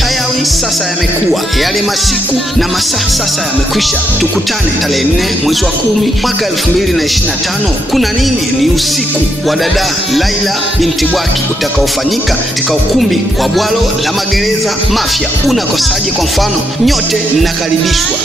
Hayawi sasa yamekuwa, yale masiku na masaa sasa yamekwisha. Tukutane tarehe 4 mwezi wa 10 mwaka 2025. Kuna nini? Ni usiku wa dada Laila binti Bwaki utakaofanyika katika ukumbi wa Bwalo la Magereza Mafia. Unakosaje? Kwa mfano, nyote mnakaribishwa.